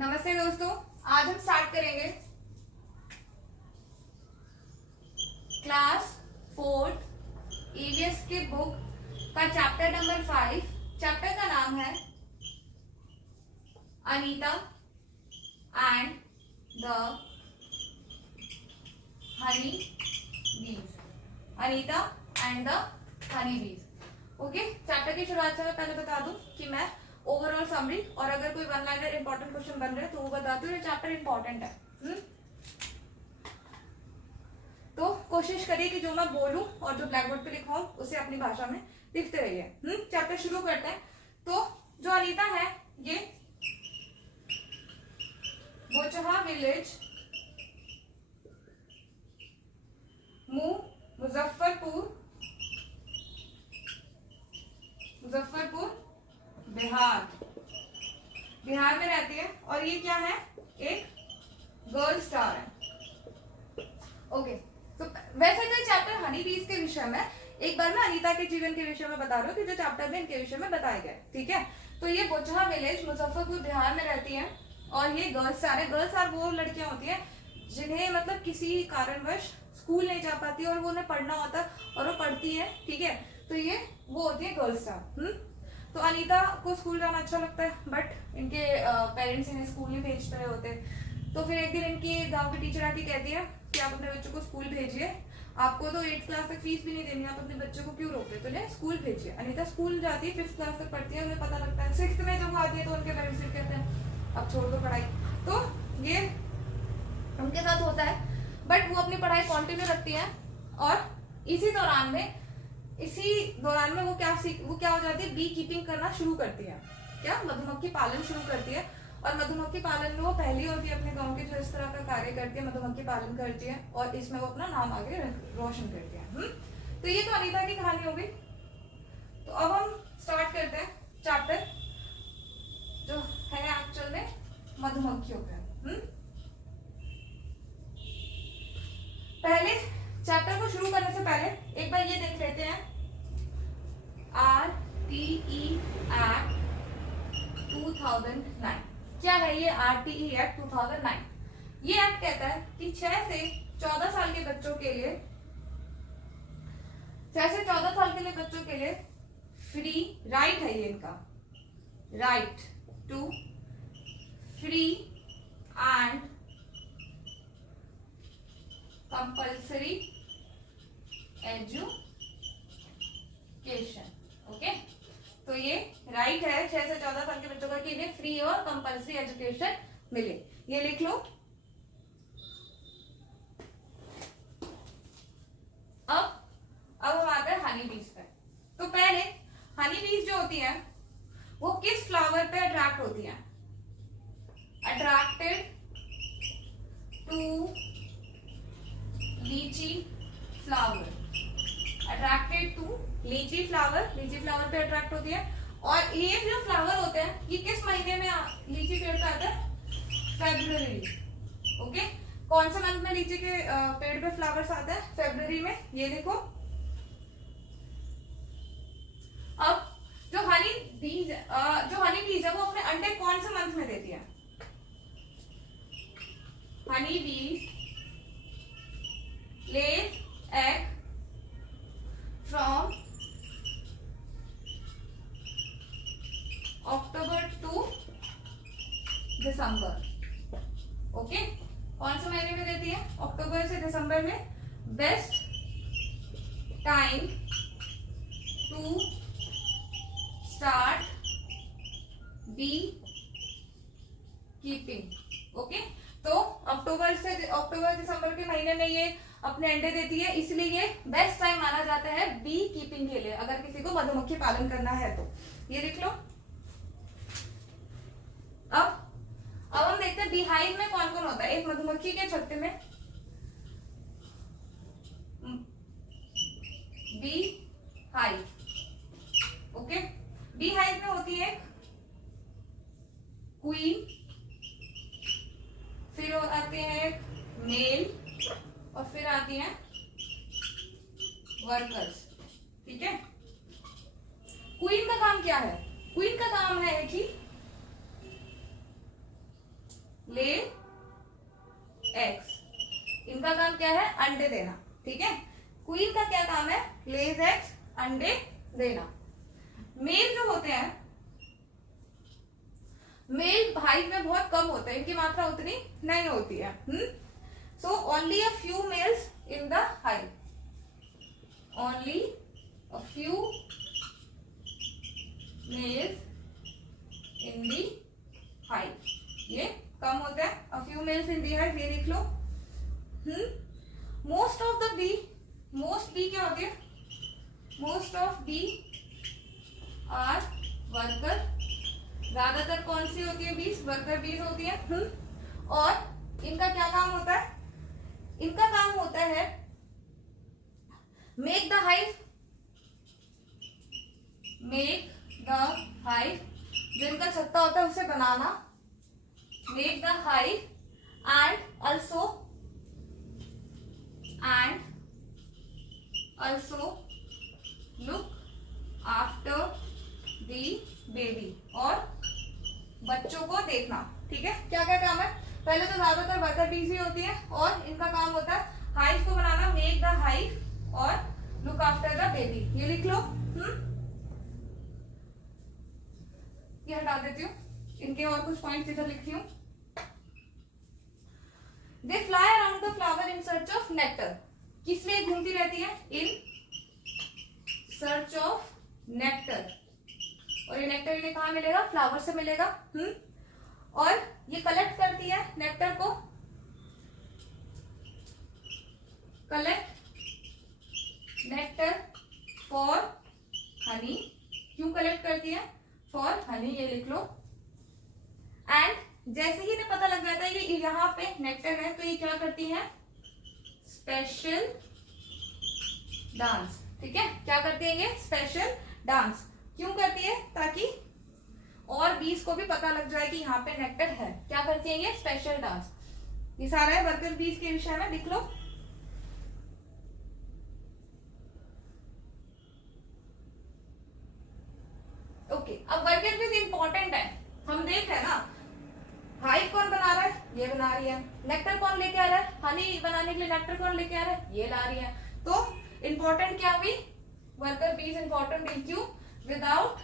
नमस्ते दोस्तों, आज हम स्टार्ट करेंगे क्लास 4 ईवीएस के बुक का चैप्टर नंबर 5। चैप्टर का नाम है अनीता एंड द हनी बीज। Anita and the honey bees. Okay, chapter की शुरुआत से मैं पहले बता दूं कि मैं ओवरऑल समरी और अगर कोई वन लाइनर इंपॉर्टेंट क्वेश्चन बन रहे हैं तो वो बताती हूँ। ये चैप्टर इंपॉर्टेंट है। तो कोशिश करिए कि जो मैं बोलूं और जो ब्लैक बोर्ड पे लिखा हो उसे अपनी भाषा में लिखते रहिए। चैप्टर शुरू करते हैं। तो जो अनीता है ये बोचहा विलेज मुजफ्फरपुर बिहार में रहती है और ये क्या है, एक गर्ल स्टार है। ओके, तो वैसे तो चैप्टर हनी बीज के विषय में, एक बार मैं अनीता के जीवन के विषय में बता रही हूँ कि जो चैप्टर में इनके विषय में बताया गया है। ठीक है, तो ये बोचहा विलेज मुजफ्फरपुर बिहार में रहती है और ये गर्ल स्टार है। गर्ल स्टार वो लड़कियां होती हैं जिन्हें मतलब किसी कारणवश स्कूल नहीं जा पाती और वो उन्हें पढ़ना होता और वो पढ़ती है। ठीक है, तो ये वो होती है गर्ल स्टार। तो अनीता को स्कूल जाना अच्छा लगता है बट इनके पेरेंट्स इन्हें स्कूल नहीं भेज रहे होते। तो फिर एक दिन इनकी गांव की टीचर आके कहती है कि आप अपने बच्चों को स्कूल भेजिए, आपको तो 8th क्लास तक फीस भी नहीं देनी, आप अपने बच्चों को क्यों रोक रहे, तो इन्हें स्कूल भेजिए। अनीता स्कूल जाती है, 5th क्लास तक पढ़ती है, उन्हें पता लगता है। 6th में जब आती है तो उनके पेरेंट्स कहते हैं अब छोड़ दो पढ़ाई। तो ये उनके साथ होता है बट वो अपनी पढ़ाई कंटिन्यू रखती है और इसी दौरान में वो क्या हो जाती है, बी कीपिंग करना शुरू करती है। क्या, मधुमक्खी पालन शुरू करती है। और मधुमक्खी पालन में वो पहली होती है अपने गांव के जो इस तरह का कार्य करती है, मधुमक्खी पालन करती है और इसमें वो अपना नाम आगे रोशन करती है। तो ये तो अनीता की कहानी हो गई। तो अब हम स्टार्ट करते हैं चैप्टर जो है एक्चुअल में मधुमक्खियों का। पहले चैप्टर को शुरू करने से पहले एक बार ये देख लेते हैं, RTE एक्ट 2009। क्या है ये RTE एक्ट 2009? ये एक्ट कहता है कि 6 से 14 साल के बच्चों के लिए, 6 से 14 साल के लिए बच्चों के लिए फ्री राइट है, ये इनका right to free and compulsory education. Okay, तो ये राइट है 6 से 14 साल के बच्चों का कि इन्हें फ्री और कंपल्सरी एजुकेशन मिले। ये लिख लो। अब हम आते हैं हनी बीज पे। तो पहले हनी बीज जो होती है वो किस फ्लावर पे अट्रैक्ट होती है? अट्रैक्टेड टू लीची फ्लावर। अट्रैक्टेड टू लीची फ्लावर, लीची फ्लावर पे अट्रैक्ट होती है। और ये जो फ्लावर होते हैं ये किस महीने में लीची पेड़ पे आता है? फेब्रुअरी। ओके, कौन से मंथ में लीची के पेड़ पे फ्लावर्स आते हैं? फेब्रुअरी में। ये देखो। अब जो हनी बीज है वो अपने अंडे कौन से मंथ में देती है? हनी बीज lays egg from October to December। Okay, कौन से महीने में देती है? अक्टूबर से दिसंबर में। Best time to start beekeeping. Okay, तो अक्टूबर दिसंबर के महीने में ये अपने अंडे देती है, इसलिए ये बेस्ट टाइम माना जाता है बी कीपिंग के लिए, अगर किसी को मधुमक्खी पालन करना है तो। ये लिख लो। अब हम देखते हैं बीहाइव में कौन कौन होता है। एक मधुमक्खी के छत्ते में bee hive. Okay, bee hive में होती है क्वीन, फिर आते हैं मेल और फिर आती हैं वर्कर्स। ठीक है, क्वीन का काम क्या है? क्वीन का काम है कि ले एग्स। इनका काम क्या है? अंडे देना, ठीक है। क्वीन का क्या काम है? लेज एग्स, अंडे देना। मेल जो होते हैं, मेल हाइव में बहुत कम होते हैं, इनकी मात्रा उतनी नहीं होती है। So only a few males in the hive, only a few males in the hive, ये कम होता है। A few males in the hive, ये लिख लो। Most of the bee, most bee क्या होती है? Most of bee are worker. ज्यादातर कौन सी होती है? बीज, वर्कर बीज होती है। और इनका क्या काम होता है? इनका काम होता है make the hive, make the hive, जो इनका छत्ता होता है उसे बनाना, make the hive, and also look after the baby, और बच्चों को देखना, ठीक है। क्या क्या काम है? पहले तो ज्यादातर वर्कर बीज ही होती है, और इनका काम होता है हाइव को बनाना, मेक द हाइव, और लुक आफ्टर द बेबी, ये लिख लो। ये हटा देती हूँ, इनके और कुछ पॉइंट्स इधर लिखती हूँ। They fly around the flower in search of nectar. किस लिए घूमती रहती है? In search of nectar. और ये नेक्टर इन्हें कहाँ मिलेगा? फ्लावर से मिलेगा। और ये कलेक्ट करती है नेक्टर को, कलेक्ट नेक्टर फॉर हनी। क्यों कलेक्ट करती है? फॉर हनी, ये लिख लो। एंड जैसे ही इन्हें पता लग जाता है कि यहाँ पे नेक्टर है, तो ये क्या करती है? स्पेशल डांस, ठीक है। क्या करती है ये? Special dance. क्यों करती है? ताकि और बीज को भी पता लग जाए कि यहाँ पे नेक्टर है। क्या करती है ये? Special dance. ये सारा है वर्कर बीज के विषय में, लिख लो। ओके, अब वर्कर बीज इंपॉर्टेंट है, हम देख रहे हैं ना। हाइव कौन बना रहा है? ये बना रही है। नेक्टर कौन लेके आ रहा है? हनी बनाने के लिए नेक्टर कौन लेके आ रहा है? ये ला रही है। तो इंपॉर्टेंट क्या हुई? वर्कर बीज इंपॉर्टेंट है। क्यों? Without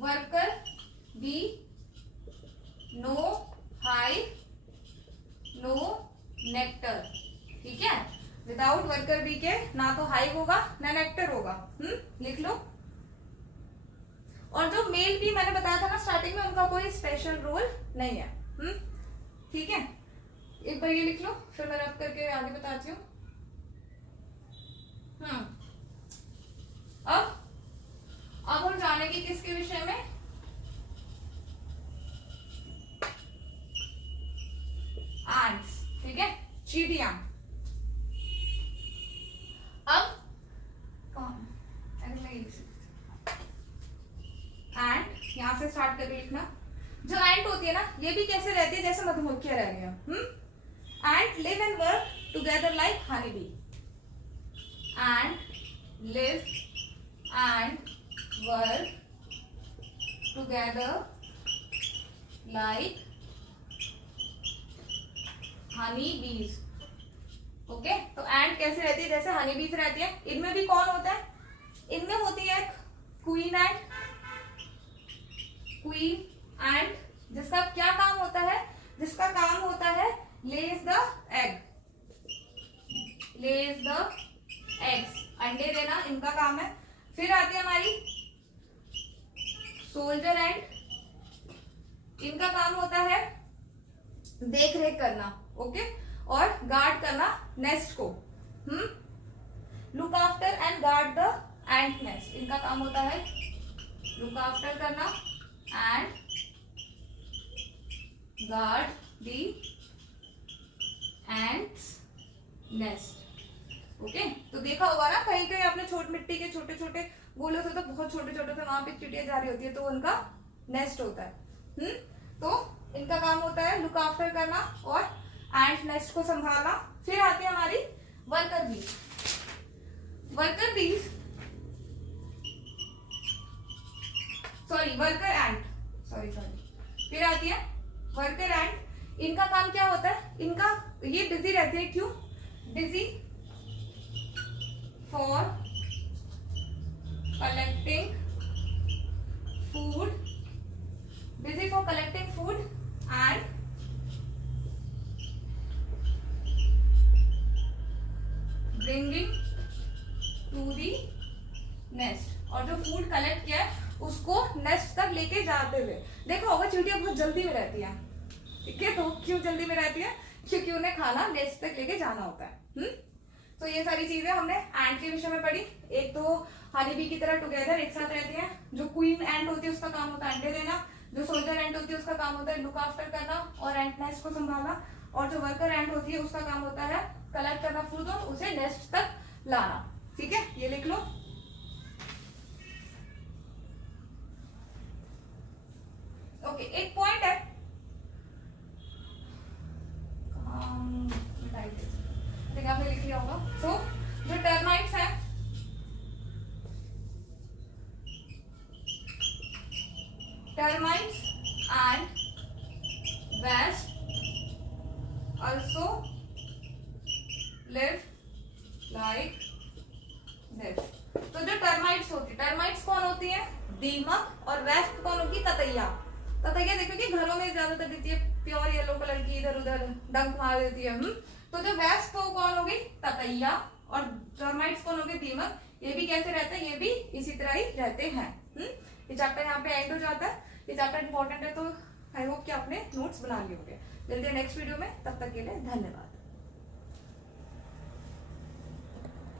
worker bee no hive, no nectar, ठीक है। विदाउट वर्कर बी के ना तो हाइव होगा ना नेक्टर होगा। लिख लो। और जो मेल बी मैंने बताया था ना स्टार्टिंग में, उनका कोई स्पेशल रोल नहीं है। ठीक है, एक बार ये लिख लो, फिर मैं रब करके आगे बताती हूँ। अब हम जानेंगे किसके विषय में? एंट्स, ठीक है, चींटियां। अब कौन एंट, यहां से स्टार्ट करके लिखना। जो एंट होती है ना, ये भी कैसे रहती है? जैसे मधुमक्खियां रह रही हैं। Ant live and work together like honey bee. Ant live and work together like honey bees. Okay, तो एंट कैसे रहती है? जैसे हनी बीज रहती है। इनमें भी कौन होता है? इनमें होती है क्वीन एंट। क्वीन एंट जिसका क्या काम होता है? जिसका काम होता है लेज the egg, Lay's the eggs, अंडे देना इनका काम है। फिर आती है हमारी सोल्जर एंट। इनका काम होता है देख रेख करना, ओके, और गार्ड करना नेस्ट को। Look after and guard the ant nest. इनका काम होता है लुक आफ्टर करना and guard the ants nest. Okay, तो देखा होगा ना कहीं कहीं आपने छोट मिट्टी के छोटे छोटे गोले से, तो बहुत छोटे छोटे से वहां पे चिड़िया जा रही होती है, तो उनका नेस्ट होता है। तो इनका काम होता है लुक आफ्टर करना और एंट नेस्ट को संभालना। फिर आती है हमारी वर्कर बीज। वर्कर बीज, सॉरी वर्कर एंट, सॉरी फिर आती है वर्कर एंट। इनका काम क्या होता है, इनका ये बिजी रहते हैं, क्यों? Busy for collecting food, busy for collecting food and bringing to the nest. और जो फूड कलेक्ट किया है उसको नेस्ट तक लेके जाते हुए। देखो होगा चींटियां बहुत जल्दी में रहती है, ठीक है? तो क्यों जल्दी में रहती है? क्योंकि उन्हें खाना नेस्ट तक लेके जाना होता है। तो ये सारी चीजें हमने एंट के विषय में पढ़ी। एक तो हनी बी की तरह टुगेदर एक साथ रहती है। जो क्वीन एंट होती है उसका काम होता है अंडे देना, जो सोल्जर एंट होती है उसका काम होता है लुक आफ्टर करना और एंट नेस्ट को संभालना, और जो वर्कर एंट होती है उसका काम होता है कलेक्ट करना फूड और उसे नेस्ट तक लाना। ठीक है, ये लिख लो। ओके, एक पॉइंट है, आपने लिख लिया होगा। सो जो टर्माइट्स है, टर्माइट्स एंड वेस्ट also live like this। तो जो टर्माइट्स होती है, टर्माइट्स कौन होती है? दीमक। और वेस्ट कौन होगी? ततैया। ततैया देखो कि घरों में ज्यादातर दिखती है, प्योर येलो कलर की, इधर उधर डंक मार देती है। तो जो वेस्ट वो कौन होगी? ततैया। और टर्माइट्स कौन होगी? दीमक। ये भी कैसे रहते हैं? ये भी इसी तरह ही रहते हैं। ये चैप्टर यहाँ पे एंड हो जाता है। ये चैप्टर इंपॉर्टेंट है, तो आई होप कि आपने नोट्स बना लिए होंगे। मिलते हैं नेक्स्ट वीडियो में, तब तक के लिए धन्यवाद।